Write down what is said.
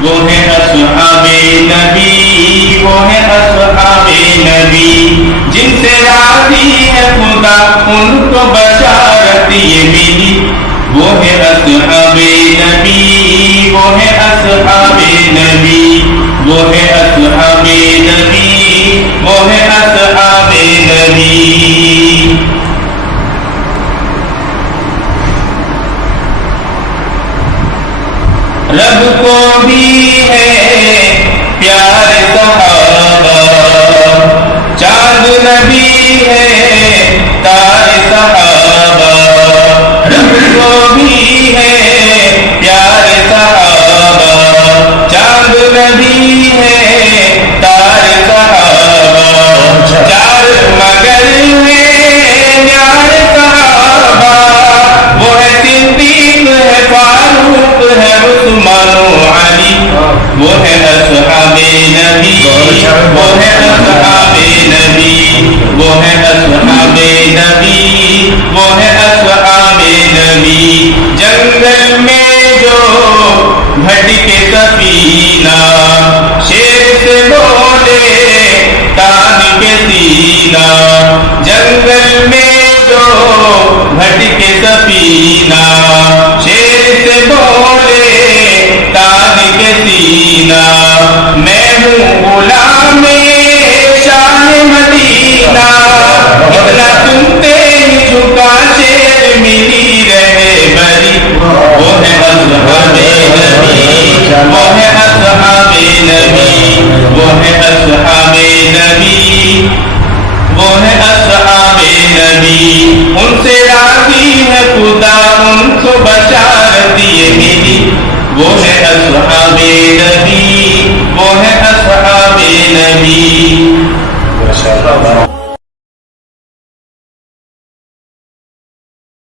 وہ ہے اصحاب نبی، وہ ہے اصحاب نبی، جن سے راضی ہے خدا ان کو بشارت یہ ملی۔ وہ ہے اصحاب نبی، وہ ہے اصحاب نبی، وہ ہے اصحاب نبی، وہ ہے اصحاب نبی۔ رب کو بھی ہے پیار صحابہ، چاند نبی ہے تار صحابہ۔ رب کو بھی ہے پیار صحابہ، چاند نبی ہے تار صحابہ۔ چار مگر ہے یار صحابہ، وہ ہے صدیق ہے فاروق ہے عثمان و علی۔ وہ ہے اصحاب نبی، وہ ہے اصحاب نبی، وہ ہے اصحاب نبی، وہ ہے اصحاب نبی۔ جنگل میں جو بھٹکے سفینہ، شیر سے بولے تان کے سینہ۔ جنگل میں جو بھٹکے سفینہ، شیر سے بولے تان کے سینہ۔ میں ہوں غلام شان مدینہ، اتنا سنتے ہی جھکا شیر ملی رہے بری۔ وہ ہے اصحاب نبی، وہ ہے اصحاب نبی، وہ ہے اصحاب نبی، وہ ہے اصحاب نبی۔ ان سے راضی ہے خدا ان کو بشارت یہ ملی۔ وہ ہے اصحاب نبی، وہ ہے اصحاب نبی۔